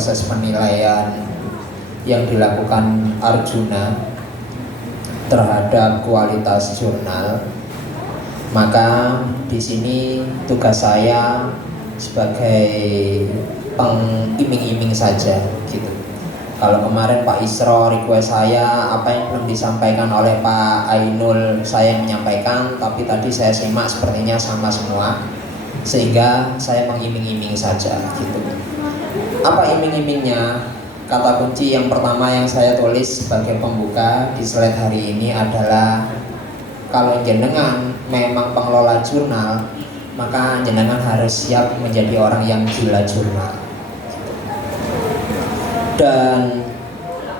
proses penilaian yang dilakukan Arjuna terhadap kualitas jurnal, maka di sini tugas saya sebagai pengiming-iming saja gitu. Kalau kemarin Pak Isro request saya apa yang belum disampaikan oleh Pak Ainul saya menyampaikan, tapi tadi saya simak sepertinya sama semua, sehingga saya mengiming-iming saja gitu. Apa iming-imingnya? Kata kunci yang pertama yang saya tulis sebagai pembuka di slide hari ini adalah kalau jenengan memang pengelola jurnal, maka jenengan harus siap menjadi orang yang gila jurnal. Dan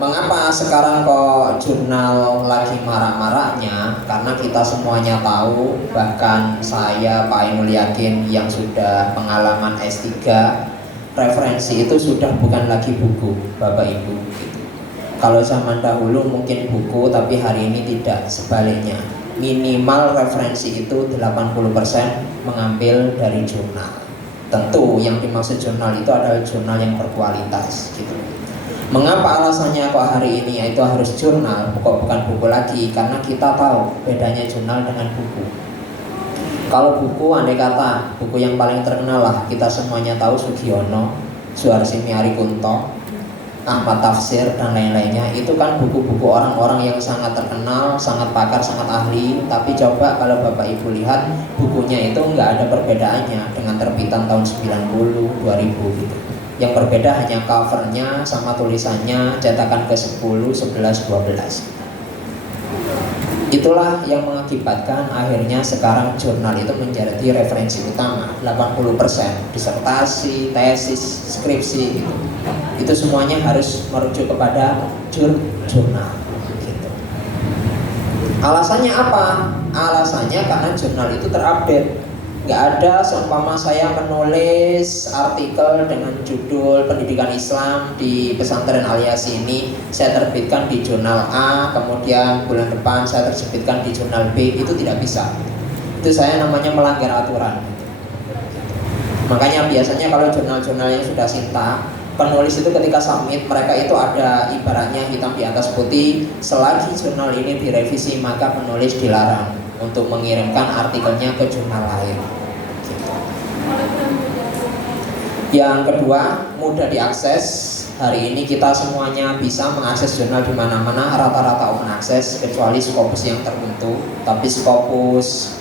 mengapa sekarang kok jurnal lagi marak-maraknya? Karena kita semuanya tahu, bahkan saya Pak Ainul yakin yang sudah pengalaman S3, referensi itu sudah bukan lagi buku, Bapak Ibu. Kalau zaman dahulu mungkin buku, tapi hari ini tidak, sebaliknya. Minimal referensi itu 80% mengambil dari jurnal. Tentu yang dimaksud jurnal itu adalah jurnal yang berkualitas gitu. Mengapa alasannya kok hari ini itu harus jurnal, kok bukan buku lagi? Karena kita tahu bedanya jurnal dengan buku. Kalau buku, andai kata buku yang paling terkenal lah, kita semuanya tahu Sugiono, Suharsini Arikunto, Ahmad Tafsir dan lain-lainnya. Itu kan buku-buku orang-orang yang sangat terkenal, sangat pakar, sangat ahli. Tapi coba kalau Bapak Ibu lihat, bukunya itu nggak ada perbedaannya dengan terbitan tahun 90, 2000 gitu. Yang berbeda hanya covernya sama tulisannya, cetakan ke-10, 11, 12. Itulah yang mengakibatkan akhirnya sekarang jurnal itu menjadi referensi utama. 80% disertasi, tesis, skripsi gitu. Itu semuanya harus merujuk kepada jurnal gitu. Alasannya apa? Alasannya karena jurnal itu terupdate. Nggak ada seumpama saya menulis artikel dengan judul pendidikan Islam di pesantren Al-Yasin ini, saya terbitkan di jurnal A, kemudian bulan depan saya terbitkan di jurnal B, itu tidak bisa. Itu saya namanya melanggar aturan. Makanya biasanya kalau jurnal-jurnal yang sudah sinta, penulis itu ketika submit, mereka itu ada ibaratnya hitam di atas putih, selagi jurnal ini direvisi maka penulis dilarang untuk mengirimkan artikelnya ke jurnal lain. Yang kedua, mudah diakses. Hari ini kita semuanya bisa mengakses jurnal di mana-mana, rata-rata open access kecuali Scopus yang tertentu. Tapi Scopus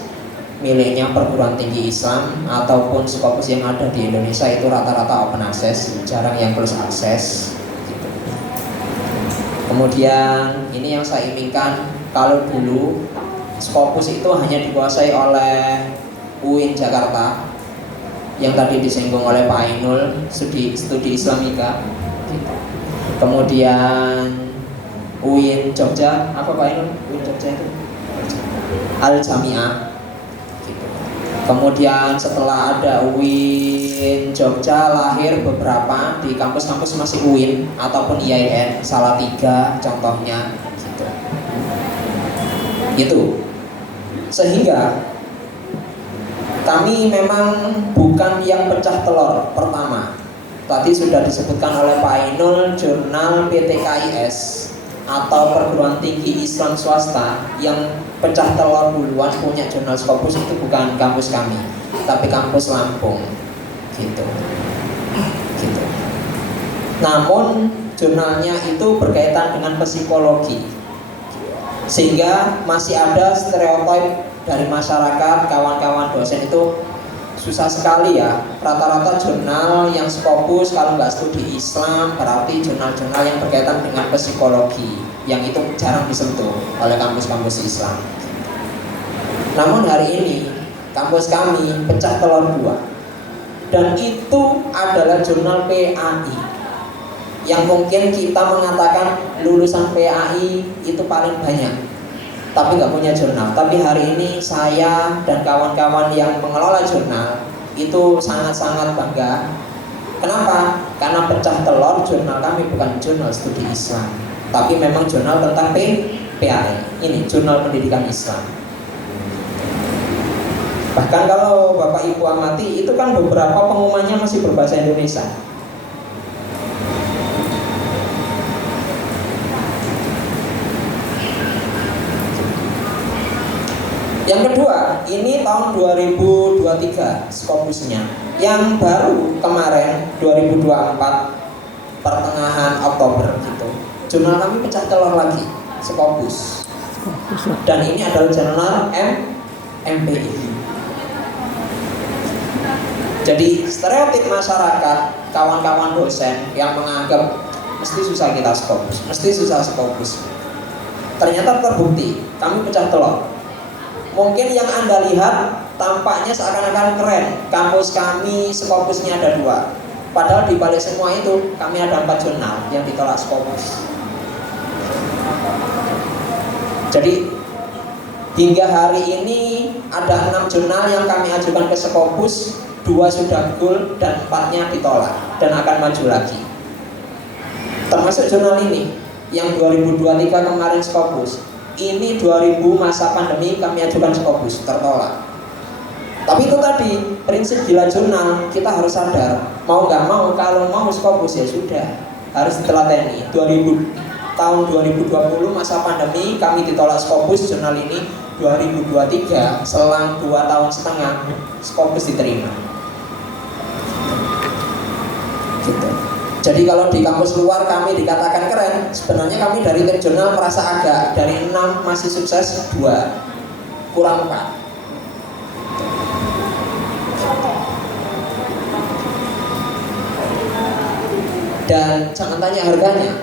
miliknya perguruan tinggi Islam ataupun Scopus yang ada di Indonesia itu rata-rata open access, jarang yang close access. Kemudian ini yang saya inginkan, kalau dulu Scopus itu hanya dikuasai oleh UIN Jakarta, yang tadi disinggung oleh Pak Ainul, studi Islamika. Kemudian UIN Jogja, apa Pak Ainul? UIN Jogja itu Al-Jami'ah. Kemudian setelah ada UIN Jogja, lahir beberapa di kampus-kampus masih UIN ataupun IAIN, Salatiga contohnya gitu. Sehingga kami memang bukan yang pecah telur pertama. Tadi sudah disebutkan oleh Pak Ainul, jurnal PTKIS atau perguruan tinggi Islam swasta yang pecah telur duluan punya jurnal Scopus itu bukan kampus kami, tapi kampus Lampung gitu. Namun jurnalnya itu berkaitan dengan psikologi, sehingga masih ada stereotip dari masyarakat, kawan-kawan dosen itu susah sekali ya. Rata-rata jurnal yang Scopus kalau nggak studi Islam berarti jurnal-jurnal yang berkaitan dengan psikologi, yang itu jarang disentuh oleh kampus-kampus Islam. Namun hari ini kampus kami pecah telur dua, dan itu adalah jurnal PAI, yang mungkin kita mengatakan lulusan PAI itu paling banyak tapi nggak punya jurnal. Tapi hari ini saya dan kawan-kawan yang mengelola jurnal itu sangat-sangat bangga. Kenapa? Karena pecah telur jurnal kami bukan jurnal studi Islam, tapi memang jurnal tentang PAI. Ini jurnal pendidikan Islam. Bahkan kalau Bapak Ibu amati, itu kan beberapa pengumumannya masih berbahasa Indonesia. Yang kedua, ini tahun 2023 Scopusnya. Yang baru kemarin 2024 pertengahan Oktober gitu, jurnal kami pecah telur lagi, Scopus. Dan ini adalah jurnal MPI. Jadi stereotip masyarakat, kawan-kawan dosen yang menganggap mesti susah kita Scopus, mesti susah Scopus, ternyata terbukti kami pecah telur. Mungkin yang Anda lihat tampaknya seakan-akan keren, kampus kami Scopusnya ada 2, padahal di balik semua itu kami ada 4 jurnal yang ditolak Scopus. Jadi hingga hari ini ada 6 jurnal yang kami ajukan ke Scopus, 2 sudah goal dan 4-nya ditolak dan akan maju lagi. Termasuk jurnal ini yang 2023 kemarin Scopus. Ini 2000 masa pandemi kami ajukan Scopus, tertolak. Tapi itu tadi prinsip gila jurnal, kita harus sadar, mau nggak mau, kalau mau Scopus ya sudah harus ditelateni. Tahun 2020 masa pandemi kami ditolak Scopus, jurnal ini 2023 selang 2,5 tahun Scopus diterima. Gitu. Jadi kalau di kampus luar kami dikatakan keren, sebenarnya kami dari tim jurnal merasa agak, dari 6 masih sukses 2, kurang 4. Dan jangan tanya harganya.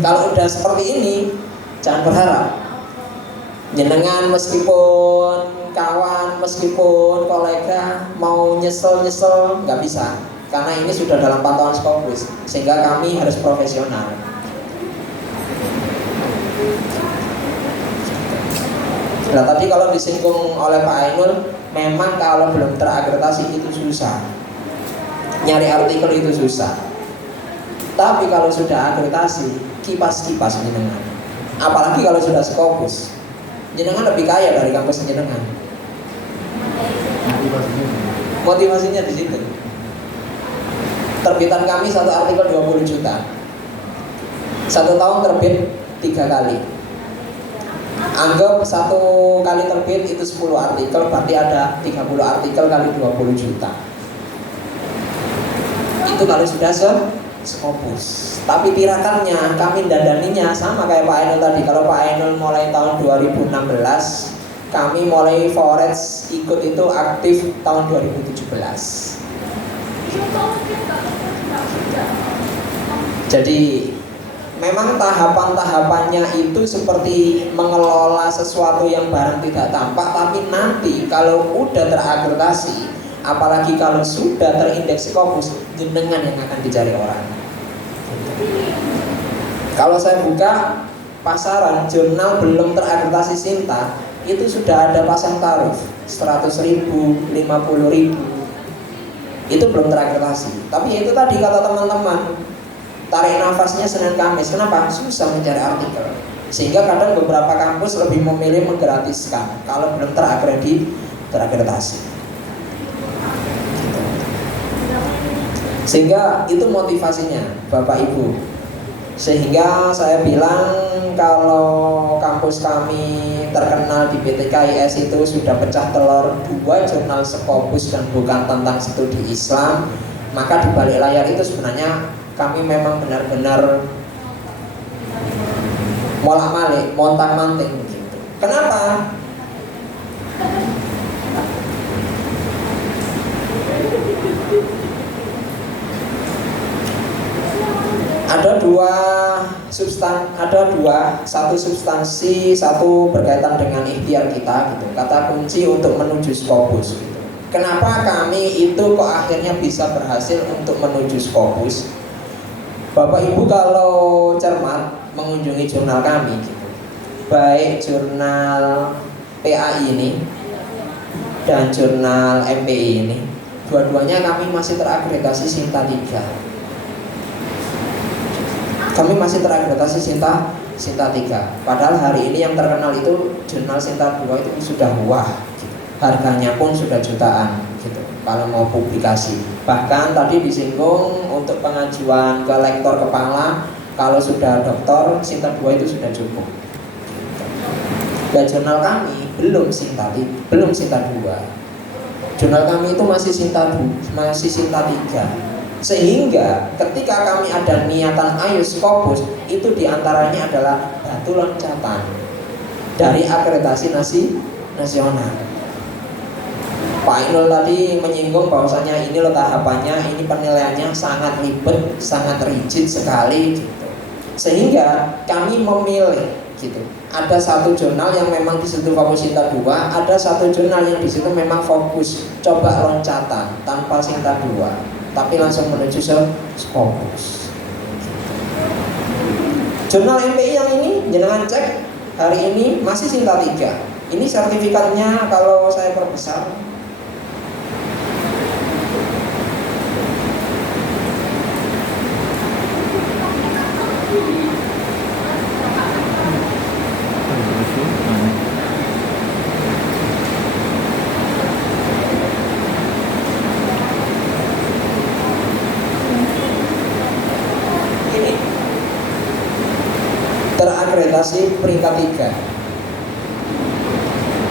Kalau udah seperti ini, jangan berharap. Jenengan meskipun kawan, meskipun kolega mau nyesel nggak bisa. Karena ini sudah dalam pantauan Scopus, sehingga kami harus profesional. Nah tadi kalau disinggung oleh Pak Ainul, memang kalau belum terakreditasi itu susah, nyari artikel itu susah. Tapi kalau sudah akreditasi, kipas-kipas jenengan. Apalagi kalau sudah Scopus, jenengan lebih kaya dari kampus jenengan. Motivasinya di situ. Terbitan kami satu artikel 20 juta. 1 tahun terbit 3 kali. Anggap 1 kali terbit itu 10 artikel, berarti ada 30 artikel kali 20 juta. Itu kalau sudah Scopus. Tapi tirakannya, kami dandaninya sama kayak Pak Ainul tadi. Kalau Pak Ainul mulai tahun 2016, kami mulai Forex ikut itu aktif tahun 2017. Jadi memang tahapan-tahapannya itu seperti mengelola sesuatu yang barang tidak tampak, tapi nanti kalau udah terakreditasi, apalagi kalau sudah terindeks Scopus, jenengan yang akan dicari orang. Kalau saya buka pasaran jurnal belum terakreditasi Sinta, itu sudah ada pasang tarif 100.000, 50.000. Itu belum terakreditasi. Tapi itu tadi kata teman-teman, tarik nafasnya Senin Kamis. Kenapa? Susah mencari artikel. Sehingga kadang beberapa kampus lebih memilih menggratiskan kalau belum terakreditasi. Sehingga itu motivasinya Bapak Ibu. Sehingga saya bilang kalau kampus kami terkenal di PTKIS itu sudah pecah telur 2 jurnal Scopus dan bukan tentang studi Islam, maka di balik layar itu sebenarnya kami memang benar-benar molak-malik, montang-manting gitu. Kenapa? Ada satu substansi, satu berkaitan dengan ikhtiar kita gitu. Kata kunci untuk menuju Scopus gitu. Kenapa kami itu kok akhirnya bisa berhasil untuk menuju Scopus? Bapak Ibu kalau cermat mengunjungi jurnal kami gitu, baik jurnal PAI ini dan jurnal MPI ini, dua-duanya kami masih terakreditasi Sinta 3. Kami masih terakreditasi Sinta 3. Padahal hari ini yang terkenal itu jurnal Sinta 2 itu sudah wah gitu. Harganya pun sudah jutaan gitu kalau mau publikasi. Bahkan tadi disinggung untuk pengajuan ke lektor kepala, kalau sudah doktor Sinta 2 itu sudah cukup. Dan jurnal kami belum Sinta 2. Jurnal kami itu masih Sinta 3. Sehingga ketika kami ada niatan ayo Scopus, itu diantaranya adalah batu loncatan dari akreditasi nasional. Pak Inul tadi menyinggung bahwasanya ini loh tahapannya, ini penilaiannya sangat ribet, sangat rigid sekali gitu. Sehingga kami memilih gitu. Ada satu jurnal yang memang di situ fokus Sinta 2, ada satu jurnal yang di situ memang fokus coba loncatan tanpa Sinta 2, tapi langsung menuju Scopus. Jurnal MPI yang ini jenengan cek hari ini masih Sinta 3. Ini sertifikatnya kalau saya perbesar. Terakreditasi peringkat 3.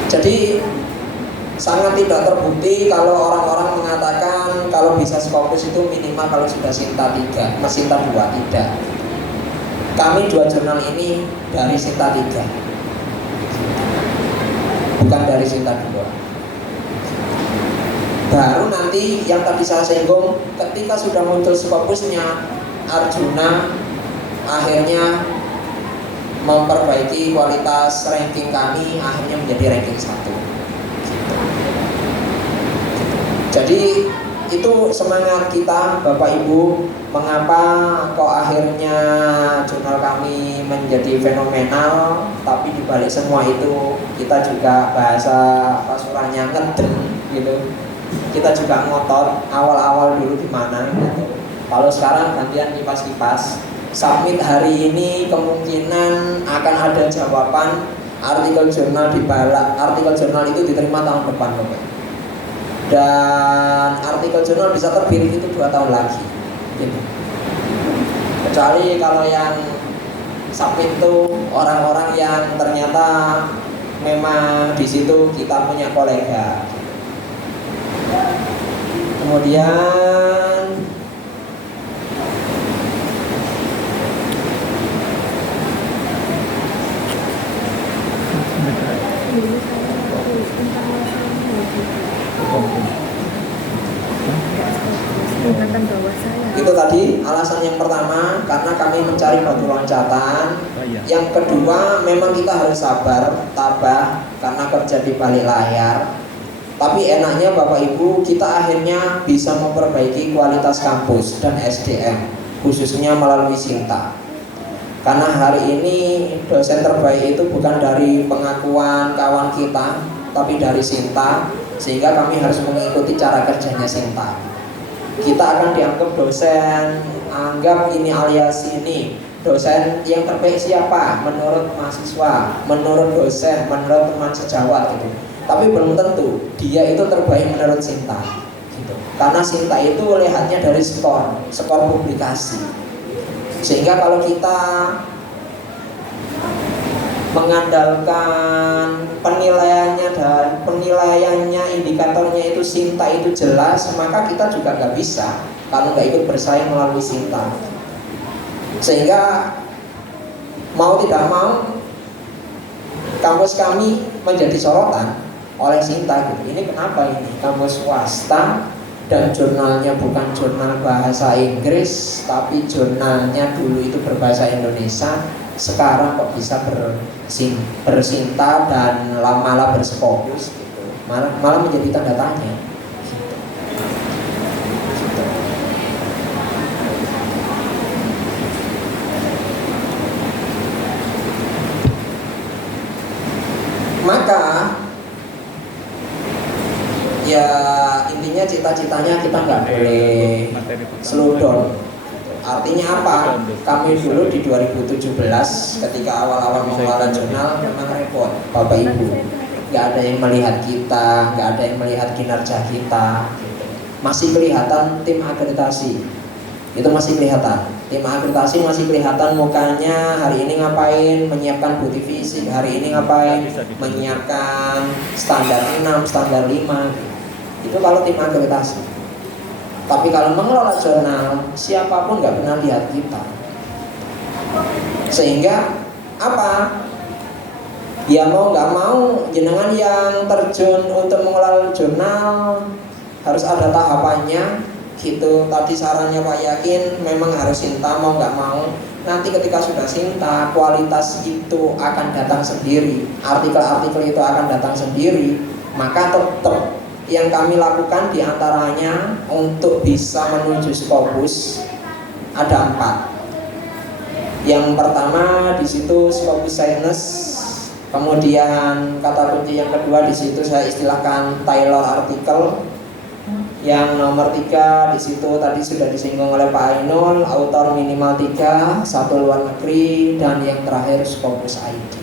Jadi sangat tidak terbukti kalau orang-orang mengatakan kalau bisa Scopus itu minimal kalau sudah Sinta 3, Sinta 2, tidak. Kami 2 jurnal ini dari Sinta 3, bukan dari Sinta 2. Baru nanti yang tadi saya singgung, ketika sudah muncul Scopusnya, Arjuna akhirnya memperbaiki kualitas ranking kami, akhirnya menjadi ranking 1 gitu. Jadi itu semangat kita Bapak Ibu, mengapa kok akhirnya jurnal kami menjadi fenomenal, tapi dibalik semua itu kita juga bahasa pasuranya ngedem gitu. Kita juga ngotot awal-awal dulu gimana gitu. Kalau sekarang gantian kipas-kipas. Submit hari ini kemungkinan akan ada jawaban artikel jurnal artikel jurnal itu diterima tahun depan Bapak. Dan artikel jurnal bisa terbit itu 2 tahun lagi gitu. Kecuali kalau yang submit itu orang-orang yang ternyata memang di situ kita punya kolega. Kemudian itu tadi alasan yang pertama, karena kami mencari batu loncatan. Yang kedua, memang kita harus sabar, tabah, karena kerja di balik layar. Tapi enaknya Bapak Ibu, kita akhirnya bisa memperbaiki kualitas kampus dan SDM, khususnya melalui Sinta. Karena hari ini dosen terbaik itu bukan dari pengakuan kawan kita, tapi dari Sinta. Sehingga kami harus mengikuti cara kerjanya Sinta. Kita akan dianggap dosen, anggap ini alias ini dosen yang terbaik siapa? Menurut mahasiswa, menurut dosen, menurut teman sejawat gitu. Tapi belum tentu dia itu terbaik menurut Sinta gitu. Karena Sinta itu lihatnya dari skor publikasi. Sehingga kalau kita mengandalkan penilaiannya dan penilaiannya indikatornya itu Sinta itu jelas, maka kita juga nggak bisa kalau nggak ikut bersaing melalui Sinta. Sehingga mau tidak mau kampus kami menjadi sorotan oleh Sinta gitu. Ini kenapa ini kampus swasta dan jurnalnya bukan jurnal bahasa Inggris, tapi jurnalnya dulu itu berbahasa Indonesia. Sekarang kok bisa bersinta dan malah berskopus gitu. Malah menjadi tanda tanya gitu. Maka ya intinya cita-citanya kita nggak boleh slow down. Artinya apa? Kami dulu di 2017 ketika awal-awal mengelola jurnal memang repot Bapak Ibu. Gak ada yang melihat kita, gak ada yang melihat kinerja kita. Masih kelihatan tim akreditasi, itu masih kelihatan. Tim akreditasi masih kelihatan mukanya, hari ini ngapain, menyiapkan bukti fisik, hari ini ngapain, menyiapkan standar 6, standar 5. Itu kalau tim akreditasi. Tapi kalau mengelola jurnal, siapapun nggak pernah lihat kita. Sehingga apa? Ya mau nggak mau, jenengan yang terjun untuk mengelola jurnal harus ada tahapannya. Gitu, tadi sarannya Pak Yakin memang harus cinta, mau nggak mau. Nanti ketika sudah cinta, kualitas itu akan datang sendiri, artikel-artikel itu akan datang sendiri. Maka tetap yang kami lakukan diantaranya untuk bisa menuju Scopus ada 4. Yang pertama di situ Scopus Science, kemudian kata kunci yang kedua di situ saya istilahkan Taylor artikel. Yang nomor 3 di situ tadi sudah disinggung oleh Pak Ainul, autor minimal 3, 1 luar negeri, dan yang terakhir Scopus ID.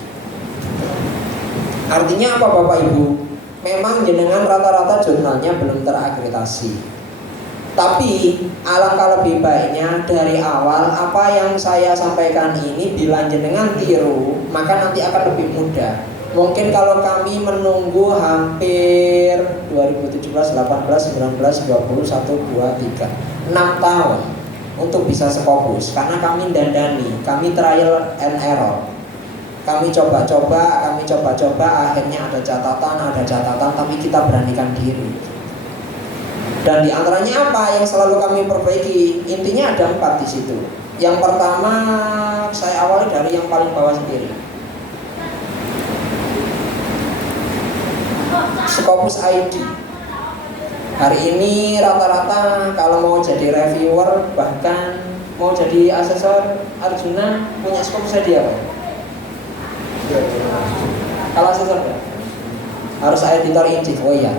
Artinya apa Bapak Ibu? Memang jenengan rata-rata jurnalnya belum terakreditasi. Tapi alangkah lebih baiknya dari awal apa yang saya sampaikan ini bila jenengan tiru, maka nanti akan lebih mudah. Mungkin kalau kami menunggu hampir 2017, 18, 19, 20, 1, 2, 3 6 tahun untuk bisa Scopus. Karena kami dandani, kami trial and error. Kami coba-coba, akhirnya ada catatan, tapi kita beranikan diri. Dan diantaranya apa yang selalu kami perbaiki? Intinya ada 4 di situ. Yang pertama saya awali dari yang paling bawah sendiri. Scopus ID. Hari ini rata-rata kalau mau jadi reviewer, bahkan mau jadi asesor Arjuna, punya Scopus ID apa? Kalau asesor ya? Harus editor in chief. Oh iya.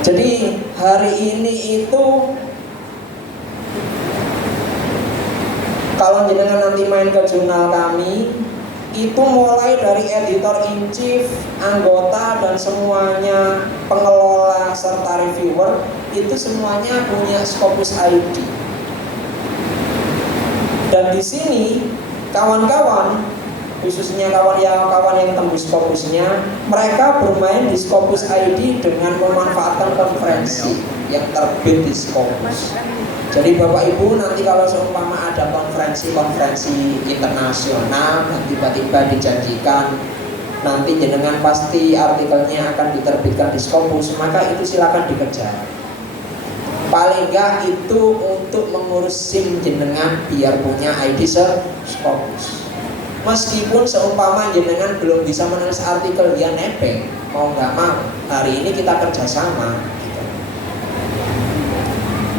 Jadi hari ini itu kalau jenengan nanti main ke jurnal kami, itu mulai dari editor in chief, anggota, dan semuanya pengelola serta reviewer itu semuanya punya Scopus ID. Dan di sini kawan-kawan, khususnya kawan yang tembus Scopusnya, mereka bermain di Scopus ID dengan memanfaatkan konferensi yang terbit di Scopus. Jadi Bapak Ibu nanti kalau seumpama ada konferensi internasional dan tiba-tiba dijanjikan nanti jenengan pasti artikelnya akan diterbitkan di Scopus, maka itu silakan dikejar. Paling enggak itu untuk mengurus SIM jenengan biar punya ID Scopus. Meskipun seumpama jenengan belum bisa menulis artikel dia nebeng, mau nggak mau hari ini kita kerjasama.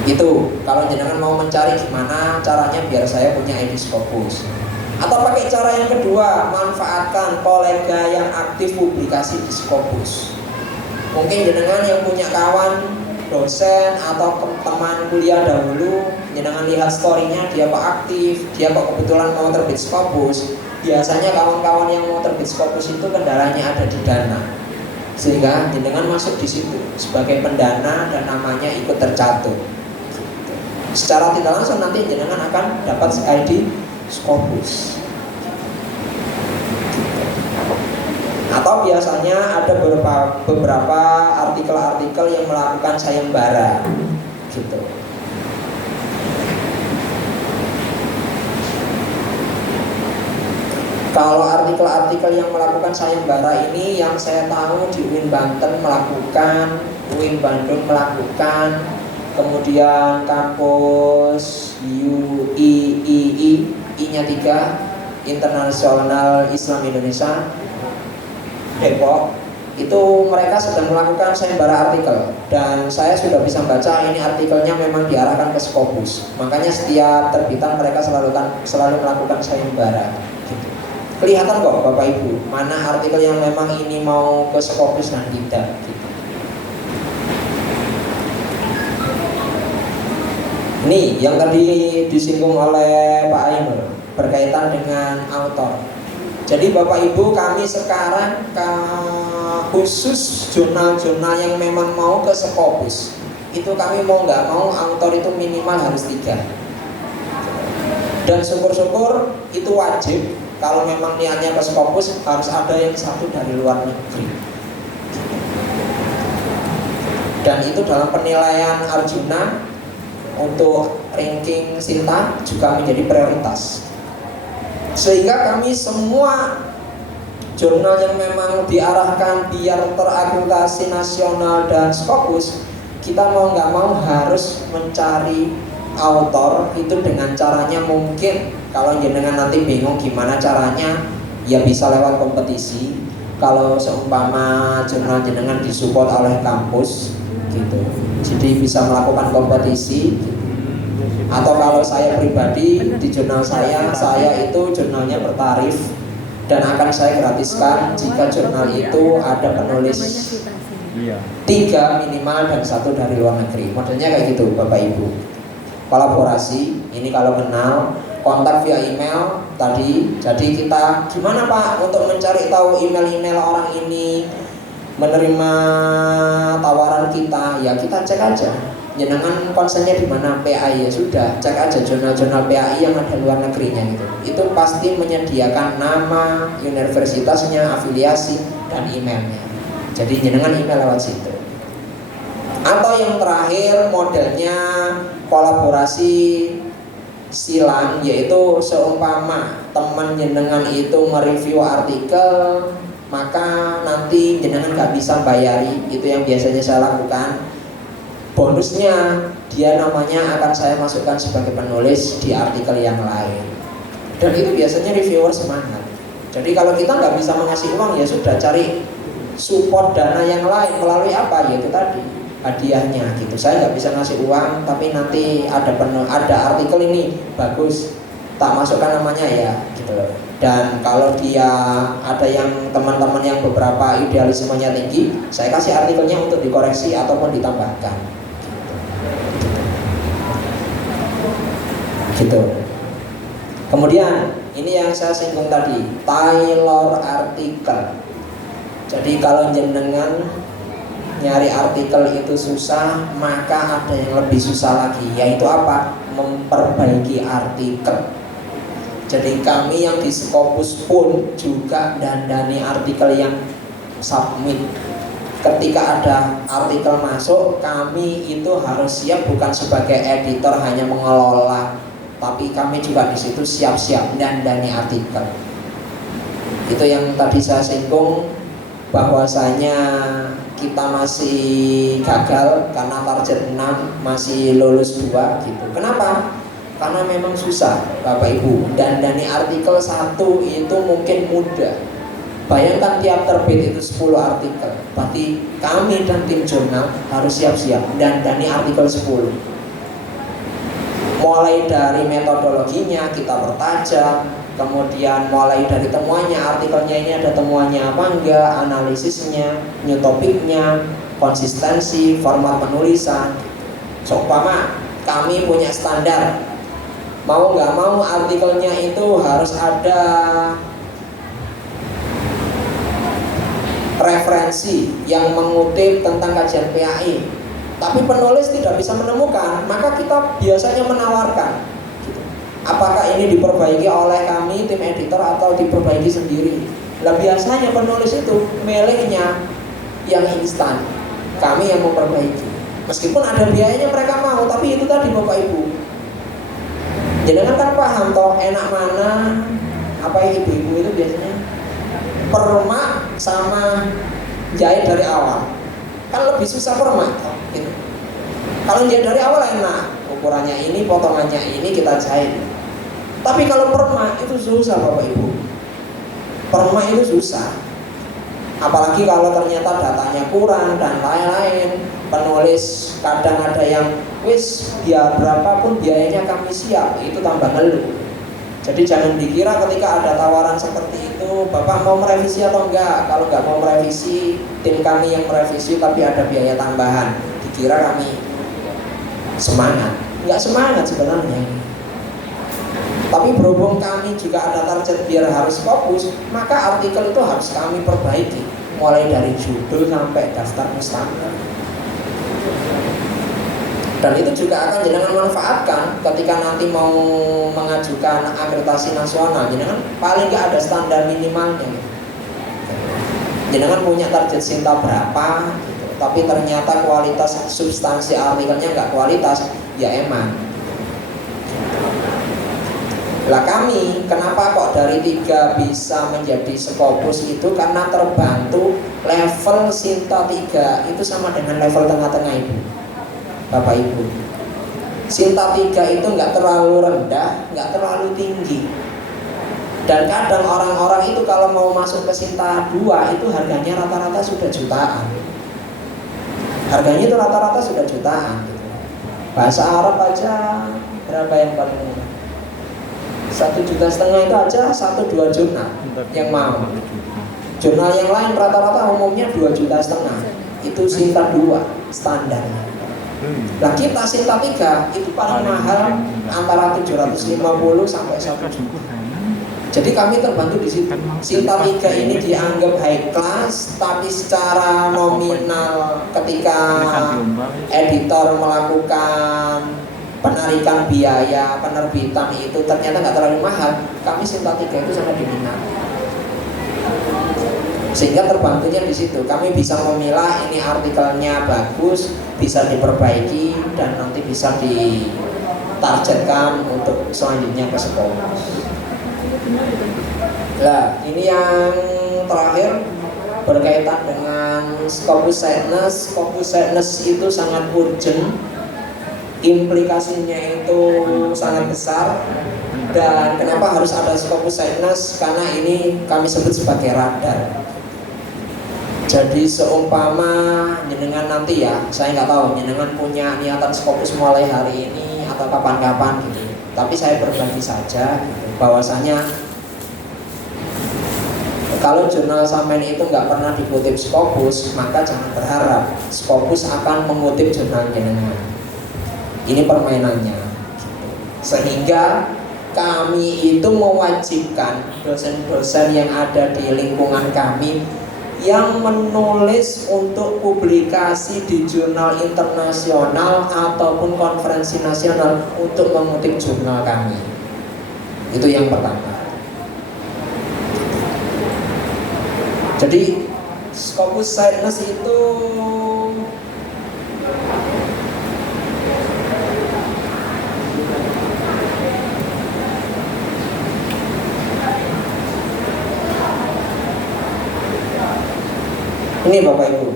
Itu kalau jenengan mau mencari gimana caranya biar saya punya ID Scopus. Atau pakai cara yang kedua, manfaatkan kolega yang aktif publikasi di Scopus. Mungkin jenengan yang punya kawan dosen atau teman kuliah dahulu, jenengan lihat story-nya dia kok aktif, dia kok kebetulan mau terbit Scopus. Biasanya kawan-kawan yang mau terbit Scopus itu kendalanya ada di dana, sehingga jenengan masuk di situ sebagai pendana dan namanya ikut tercatat. Secara tidak langsung nanti jenengan akan dapat ID Scopus. Atau biasanya ada beberapa artikel-artikel yang melakukan sayembara gitu. Kalau artikel-artikel yang melakukan sayembara ini yang saya tahu di UIN Banten melakukan, UIN Bandung melakukan, kemudian kampus UIII, I-nya 3, Internasional Islam Indonesia Depok, itu mereka sedang melakukan sayembara artikel. Dan saya sudah bisa baca ini artikelnya memang diarahkan ke Scopus. Makanya setiap terbitan mereka selalu melakukan sayembara gitu. Kelihatan kok Bapak Ibu mana artikel yang memang ini mau ke Scopus dan tidak gitu. Ini yang tadi disinggung oleh Pak Ainul berkaitan dengan autor. Jadi Bapak Ibu kami sekarang khusus jurnal-jurnal yang memang mau ke Scopus, itu kami mau nggak mau autor itu minimal harus 3. Dan syukur-syukur itu wajib. Kalau memang niatnya ke Scopus harus ada yang satu dari luar negeri. Dan itu dalam penilaian Arjuna untuk ranking Sinta juga menjadi prioritas. Sehingga kami semua jurnal yang memang diarahkan biar terakreditasi nasional dan Scopus, kita mau nggak mau harus mencari author itu dengan caranya mungkin. Kalau jenengan nanti bingung gimana caranya, ya bisa lewat kompetisi. Kalau seumpama jurnal jenengan disupport oleh kampus gitu, jadi bisa melakukan kompetisi. Atau kalau saya pribadi di jurnal saya itu jurnalnya bertarif dan akan saya gratiskan jika jurnal itu ada penulis 3 minimal dan 1 dari luar negeri. Modelnya kayak gitu Bapak Ibu. Kolaborasi, ini kalau kenal, kontak via email tadi. Jadi kita gimana Pak untuk mencari tahu email-email orang ini menerima tawaran kita? Ya kita cek aja. Jenengan konsennya di mana, PAI, ya sudah, cek aja jurnal-jurnal PAI yang ada luar negerinya gitu. Itu pasti menyediakan nama, universitasnya, afiliasi, dan emailnya. Jadi jenengan email lewat situ. Atau yang terakhir modelnya kolaborasi silang, yaitu seumpama teman jenengan itu mereview artikel, maka nanti jenengan nggak bisa bayari. Itu yang biasanya saya lakukan. Bonusnya dia namanya akan saya masukkan sebagai penulis di artikel yang lain. Dan itu biasanya reviewer semangat. Jadi kalau kita nggak bisa mengasih uang, ya sudah cari support dana yang lain. Melalui apa? Yaitu tadi hadiahnya gitu. Saya nggak bisa ngasih uang, tapi nanti ada artikel ini bagus, tak masukkan namanya ya gitu loh. Dan kalau dia ada yang teman-teman yang beberapa idealismenya tinggi, saya kasih artikelnya untuk dikoreksi ataupun ditambahkan gitu. Kemudian ini yang saya singgung tadi, tailor artikel. Jadi kalau jenengan nyari artikel itu susah, maka ada yang lebih susah lagi, yaitu apa? Memperbaiki artikel. Jadi kami yang di Scopus pun juga dandani artikel yang submit. Ketika ada artikel masuk, kami itu harus siap bukan sebagai editor hanya mengelola, tapi kami juga di situ siap-siap dandani artikel. Itu yang tadi saya singgung, bahwasanya kita masih gagal karena target 6 masih lulus 2 gitu. Kenapa? Karena memang susah Bapak Ibu. Dandani artikel 1 itu mungkin mudah. Bayangkan tiap terbit itu 10 artikel. Berarti kami dan tim jurnal harus siap-siap dandani artikel 10. Mulai dari metodologinya kita pertajam, kemudian mulai dari temuannya, artikelnya ini ada temuannya apa enggak, analisisnya, new topiknya, konsistensi, format penulisan. Seumpama kami punya standar, mau nggak mau artikelnya itu harus ada referensi yang mengutip tentang kajian PAI, tapi penulis tidak bisa menemukan, maka kita biasanya menawarkan apakah ini diperbaiki oleh kami tim editor atau diperbaiki sendiri. Lah biasanya penulis itu milihnya yang instan, kami yang memperbaiki. Meskipun ada biayanya mereka mau, tapi itu tadi Bapak Ibu, jangan kan paham toh enak mana, apa yang ibu-ibu itu biasanya permak sama jahit dari awal. Kan lebih susah permak gitu. Kalau jahit dari awal enak, ukurannya ini, potongannya ini, kita jahit. Tapi kalau permak itu susah Bapak Ibu. Permak itu susah. Apalagi kalau ternyata datanya kurang dan lain-lain. Penulis kadang ada yang wis biar berapapun biayanya kami siap, itu tambah ngeluh. Jadi jangan dikira ketika ada tawaran seperti itu, Bapak mau merevisi atau enggak. Kalau enggak mau merevisi, tim kami yang merevisi, tapi ada biaya tambahan, dikira kami semangat. Enggak semangat sebenarnya. Tapi berhubung kami juga ada target biar harus fokus, maka artikel itu harus kami perbaiki, mulai dari judul sampai daftar mustaqil. Dan itu juga akan jenengan manfaatkan ketika nanti mau mengajukan akreditasi nasional. Jenengan paling nggak ada standar minimalnya. Jenengan punya target Sinta berapa, gitu. Tapi ternyata kualitas substansi artikelnya nggak kualitas, ya eman. Lah kami, kenapa kok dari 3 bisa menjadi Scopus itu karena terbantu level Sinta 3 itu sama dengan level tengah-tengah Ibu, Bapak Ibu. Sinta 3 itu nggak terlalu rendah, nggak terlalu tinggi. Dan kadang orang-orang itu kalau mau masuk ke Sinta 2 itu harganya rata-rata sudah jutaan. Harganya itu rata-rata sudah jutaan. Bahasa Arab aja berapa yang paling murah? 1,5 juta itu aja 1-2 jurnal yang mau. Jurnal yang lain rata-rata umumnya 2,5 juta. Itu Sinta 2 standarnya. Nah kita Sinta 3 itu paling mahal antara 750 sampai 1 juta. Jadi kami terbantu di situ. Sinta 3 ini dianggap high class, tapi secara nominal ketika editor melakukan penarikan biaya penerbitan itu ternyata nggak terlalu mahal. Kami Sinta 3 itu sangat diminati. Sehingga terbantunya di situ. Kami bisa memilah ini artikelnya bagus, bisa diperbaiki dan nanti bisa ditargetkan untuk selanjutnya ke sekolah. Nah, ini yang terakhir berkaitan dengan Scopus Sightless. Scopus Sightless itu sangat urgent, implikasinya itu sangat besar. Dan kenapa harus ada Scopus Sightless? Karena ini kami sebut sebagai radar. Jadi seumpama jenengan nanti ya, saya nggak tahu jenengan punya niatan Scopus mulai hari ini atau kapan-kapan gitu. Tapi saya berbagi saja bahwasanya kalau jurnal Samen itu nggak pernah dikutip Scopus, maka jangan berharap Scopus akan mengutip jurnal jenengan. Ini permainannya. Sehingga kami itu mewajibkan dosen-dosen yang ada di lingkungan kami yang menulis untuk publikasi di jurnal internasional ataupun konferensi nasional untuk mengutip jurnal kami. Itu yang pertama. Jadi Scopus Sightless itu ini Bapak Ibu.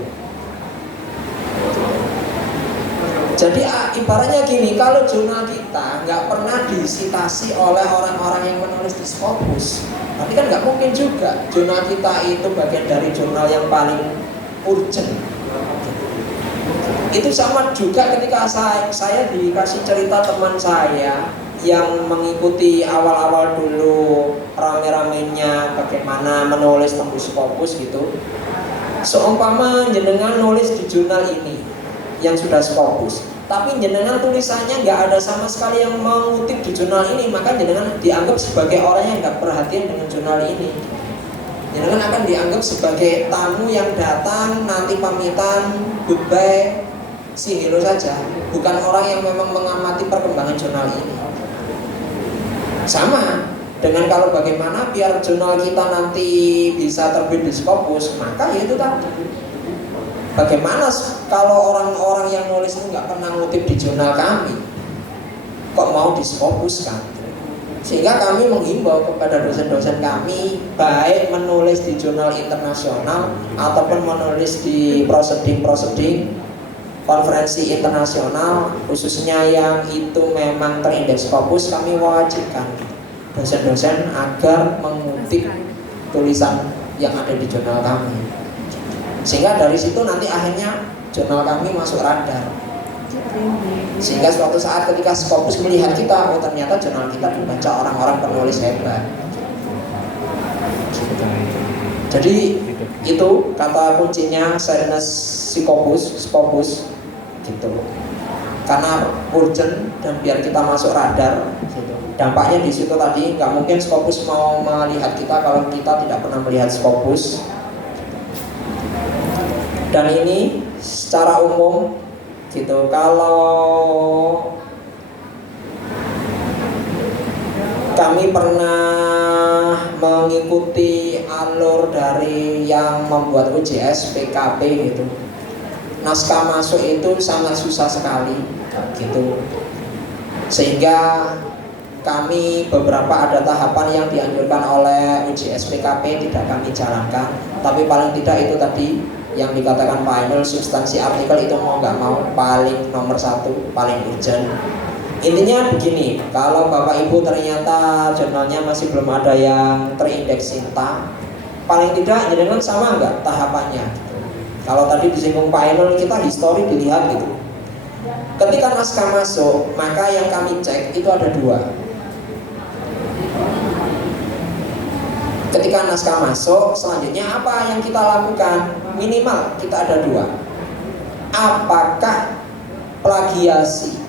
Jadi ibaratnya gini, kalau jurnal kita nggak pernah disitasi oleh orang-orang yang menulis di Scopus, tapi kan nggak mungkin juga jurnal kita itu bagian dari jurnal yang paling urgent. Itu sama juga ketika saya dikasih cerita teman saya yang mengikuti awal-awal dulu rame-ramenya bagaimana menulis tembus Scopus gitu. Seumpama jenengan nulis di jurnal ini yang sudah Scopus, tapi jenengan tulisannya nggak ada sama sekali yang mengutip di jurnal ini, maka jenengan dianggap sebagai orang yang nggak perhatian dengan jurnal ini. Jenengan akan dianggap sebagai tamu yang datang nanti pamitan, goodbye, see hello saja, bukan orang yang memang mengamati perkembangan jurnal ini. Sama dengan kalau bagaimana biar jurnal kita nanti bisa terbit di Scopus, maka ya itu tadi. Bagaimana kalau orang-orang yang nulis itu nggak pernah ngutip di jurnal kami, kok mau di Scopus kan? Sehingga kami menghimbau kepada dosen-dosen kami, baik menulis di jurnal internasional ataupun menulis di proceeding konferensi internasional, khususnya yang itu memang terindeks Scopus, kami wajibkan dosen-dosen agar mengutip tulisan yang ada di jurnal kami. Sehingga dari situ nanti akhirnya jurnal kami masuk radar. Sehingga suatu saat ketika Scopus melihat kita, oh ternyata jurnal kita dibaca orang-orang penulis hebat. Jadi itu kata kuncinya Sightless Scopus gitu. Karena urgent dan biar kita masuk radar gitu. Dampaknya di situ tadi, nggak mungkin Scopus mau melihat kita kalau kita tidak pernah melihat Scopus. Dan ini secara umum gitu. Kalau kami pernah mengikuti alur dari yang membuat UJS PKP gitu, naskah masuk itu sangat susah sekali gitu, sehingga kami beberapa ada tahapan yang dianjurkan oleh UJS PKP tidak kami jalankan, tapi paling tidak itu tadi yang dikatakan Pak Ainul, substansi artikel itu mau nggak mau paling nomor satu, paling urgent. Intinya begini, kalau Bapak Ibu ternyata jurnalnya masih belum ada yang terindeks Sinta, paling tidak jangan sama nggak tahapannya gitu. Kalau tadi disinggung Pak Ainul, kita histori dilihat gitu. Ketika naskah masuk, maka yang kami cek itu ada dua. Ketika naskah masuk, selanjutnya apa yang kita lakukan? Minimal kita ada dua. Apakah plagiasi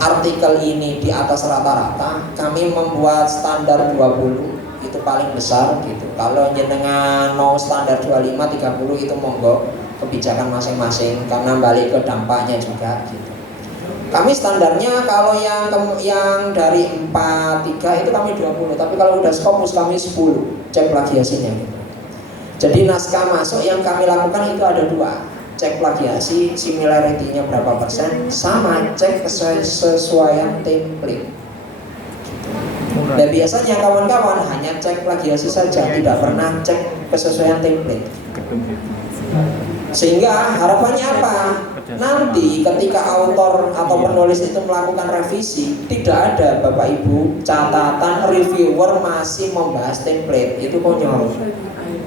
artikel ini di atas rata-rata? Kami membuat standar 20, itu paling besar gitu. Kalau jenengan mau standar 25, 30 itu monggo, kebijakan masing-masing, karena balik ke dampaknya juga gitu. Kami standarnya kalau yang dari 4, 3 itu kami 20, tapi kalau udah Scopus kami 10 cek plagiasinya gitu. Jadi naskah masuk yang kami lakukan itu ada dua, cek plagiasi, similarity-nya berapa persen, sama cek kesesuaian template. Dan biasanya kawan-kawan hanya cek plagiasi saja, tidak pernah cek kesesuaian template. Sehingga harapannya apa? Nanti ketika autor atau penulis itu melakukan revisi, tidak ada Bapak Ibu catatan reviewer masih membahas template. Itu konyol.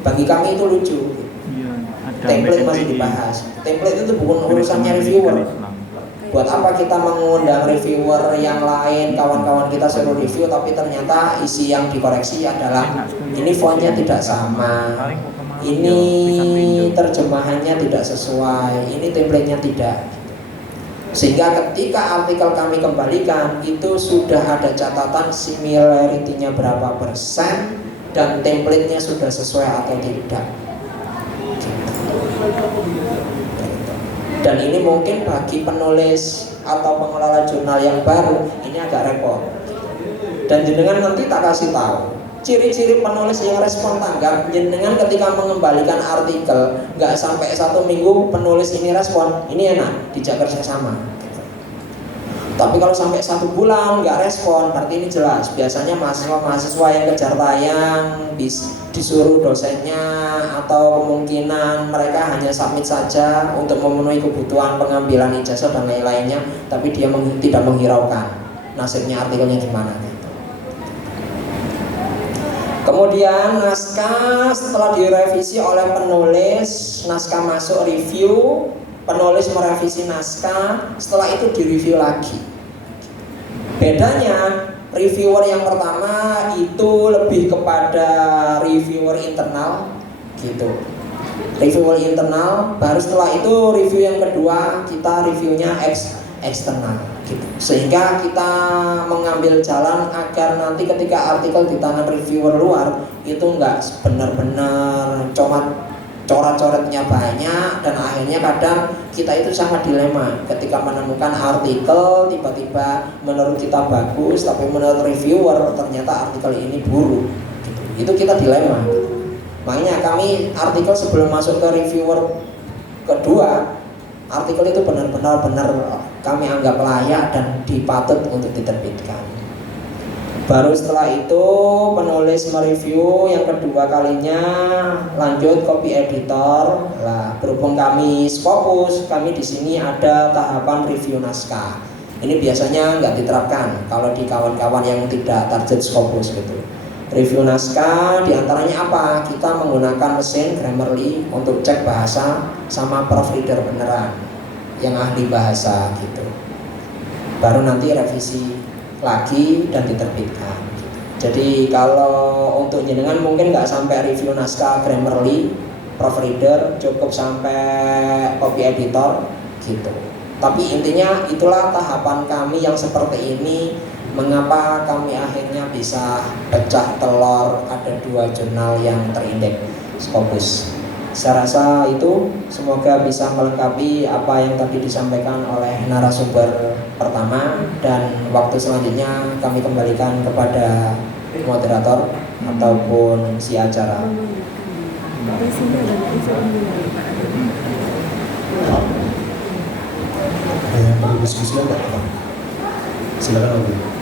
Bagi kami itu lucu. Template masih dibahas. Template itu bukan urusannya reviewer. Buat apa kita mengundang reviewer yang lain, kawan-kawan kita suruh review, tapi ternyata isi yang dikoreksi adalah ini fontnya tidak sama, ini terjemahannya tidak sesuai, ini template-nya tidak. Sehingga ketika artikel kami kembalikan, itu sudah ada catatan similarity-nya berapa persen dan template-nya sudah sesuai atau tidak. Dan ini mungkin bagi penulis atau pengelola jurnal yang baru ini agak repot. Dan jenengan nanti tak kasih tahu ciri-ciri penulis yang respon tanggap. Jenengan ketika mengembalikan artikel nggak sampai 1 minggu penulis ini respon, ini enak, dijak kerjasama. Tapi kalau sampai 1 bulan nggak respon, berarti ini jelas. Biasanya mahasiswa yang kejar tayang disuruh dosennya, atau kemungkinan mereka hanya submit saja untuk memenuhi kebutuhan pengambilan ijazah dan lain-lainnya, tapi dia tidak menghiraukan nasibnya artikelnya gimana. Kemudian naskah setelah direvisi oleh penulis, naskah masuk review, penulis merevisi naskah, setelah itu direview lagi. Bedanya, reviewer yang pertama itu lebih kepada reviewer internal gitu. Reviewer internal, baru setelah itu review yang kedua kita reviewnya eksternal gitu. Sehingga kita mengambil jalan agar nanti ketika artikel di tangan reviewer luar itu enggak benar-benar coret-coretnya banyak, dan akhirnya kadang kita itu sangat dilema ketika menemukan artikel tiba-tiba menurut kita bagus tapi menurut reviewer ternyata artikel ini buruk gitu. Itu kita dilema gitu. Makanya kami artikel sebelum masuk ke reviewer kedua, artikel itu benar-benar kami anggap layak dan dipatut untuk diterbitkan. Baru setelah itu penulis mereview yang kedua kalinya, lanjut copy editor. Lah, berhubung kami Scopus, kami di sini ada tahapan review naskah. Ini biasanya nggak diterapkan kalau di kawan-kawan yang tidak target Scopus gitu. Review naskah diantaranya apa? Kita menggunakan mesin Grammarly untuk cek bahasa sama proofreader beneran yang ahli bahasa gitu. Baru nanti revisi lagi dan diterbitkan. Jadi kalau untuk jenengan mungkin nggak sampai review naskah Grammarly, proofreader, cukup sampai copy editor gitu. Tapi intinya itulah tahapan kami yang seperti ini. Mengapa kami akhirnya bisa pecah telur ada 2 jurnal yang terindeks Scopus. Saya rasa itu semoga bisa melengkapi apa yang tadi disampaikan oleh narasumber pertama, dan waktu selanjutnya kami kembalikan kepada moderator ataupun si acara. Ada yang perlu diskusi lagi? Silakan.